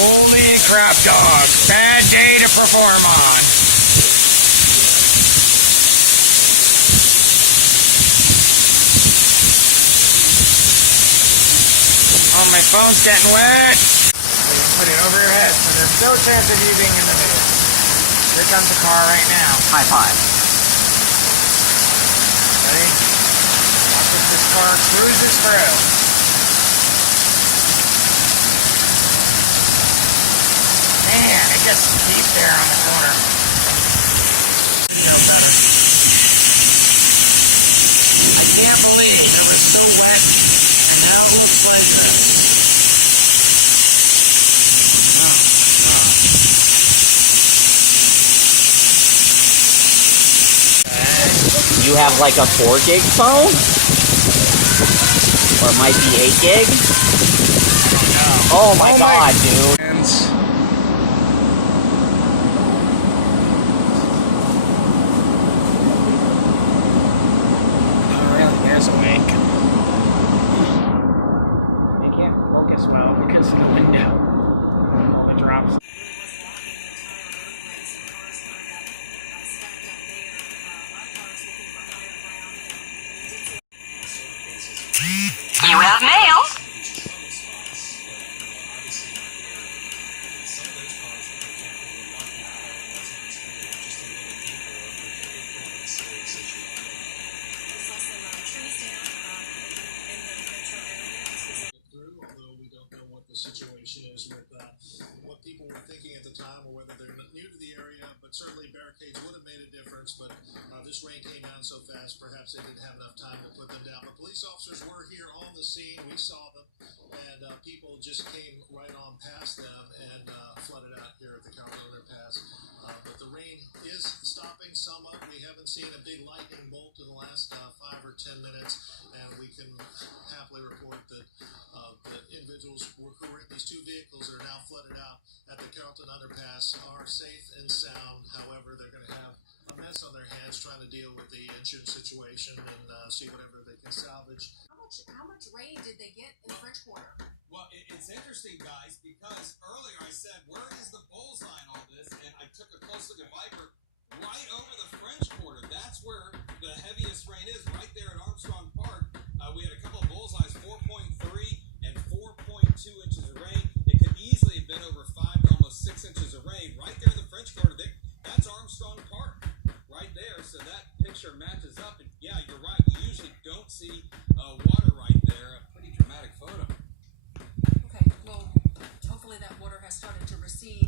Holy crap, dog. Bad day to perform on. Oh, my phone's getting wet. So you put it over your head, so there's no chance of you being in the video. Here comes the car right now. High five. Ready? Watch as this car cruises through. Man, it gets deep there on the corner. Feel better. I can't believe it was so wet, and now it looks like this. You have like a 4 gig phone? Or it might be 8 gig? I don't know. Oh my god, dude. Oh, really? There's a wink. You can't focus well because of the window. All the drops. You have mail. Although we don't know what the situation is with what people were thinking at the time or whether they're new to the area, but certainly barricades would have made a difference, but this rain came down so fast, perhaps they didn't have enough time to put them down. But police officers were here on the scene. We saw them, and people just came right on past them and flooded out here at the Carlton Underpass. But the rain is stopping somewhat. We haven't seen a big lightning bolt in the last 5 or 10 minutes, and we can happily report that the individuals who were in these 2 vehicles that are now flooded out at the Carlton Underpass are safe and sound. However, they're going to have a mess on their hands trying to deal with the insurance situation and see whatever they can salvage. How much rain did they get in the French Quarter? Well, it's interesting, guys, because earlier I said, where is the bullseye in all this? And I took a close look at Viper, right over the French Quarter. That's where the heaviest rain is, right there at Armstrong Park. We had a couple of bullseyes, 4.3 and 4.2 inches of rain. It could easily have been over 5 to almost 6 inches of rain right there in the French Quarter. That's Armstrong Park right there. So that picture matches up. And yeah, you're right. We usually don't see water right there. A pretty dramatic photo. Okay, well, hopefully that water has started to recede.